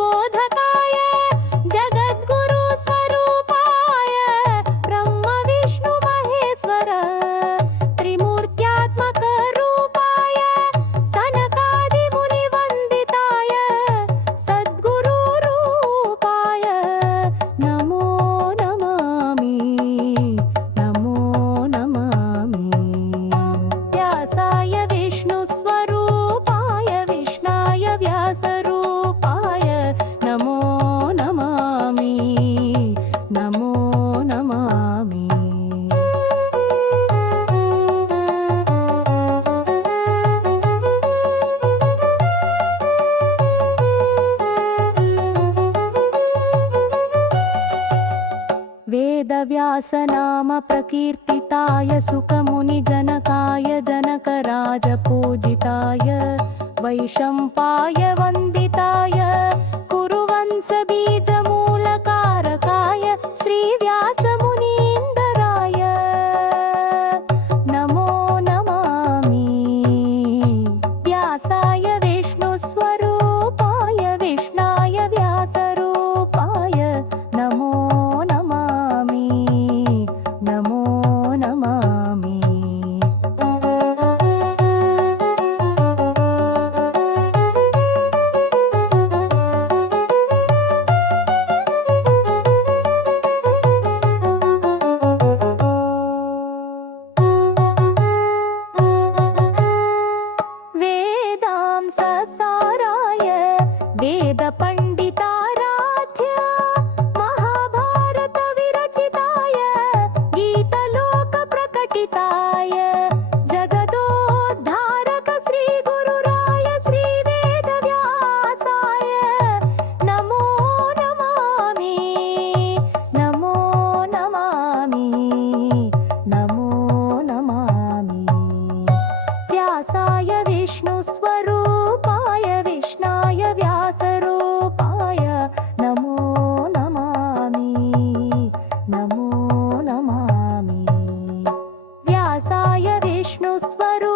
बोधकाय जगद्गुरु स्वरूपाय ब्रह्म विष्णु महेश्वर त्रिमूर्त्यात्मक रूपाय सनकादि मुनि वंदिताय सद्गुरु रूपाय नमो नमामि नमो नमामि व्यासाय विष्णु स्वरूपाय विष्णाय व्यासरूपाय नमो नमामि नमो नमामि वेदव्यासनाम प्रकीर्तिताय सुखमुनिजनकाय जनकराजपूजिताय वैशम्पाय वन्दिताय कुरुवंशबीजमूलकारकाय श्रीव्यासमुनीन्द्राय नमो नमामि व्यासाय विष्णुस्वरूपाय विष्णाय व्यासरूपाय नमो नमामि नमो नमामि वेदांससाराय वेदपण्डिताराध्य महाभारतविरचिताय गीतलोकप्रकटिताय जगदोद्धारक श्रीगुरुराय श्रीवेदव्यासाय नमो नमामि नमो नमामि नमो नमामि व्यासाय विष्णुस्वरूपाय विष्णाय व्यासरूपाय नमो नमामि नमो नमामि व्यासाय विष्णुस्वरूपाय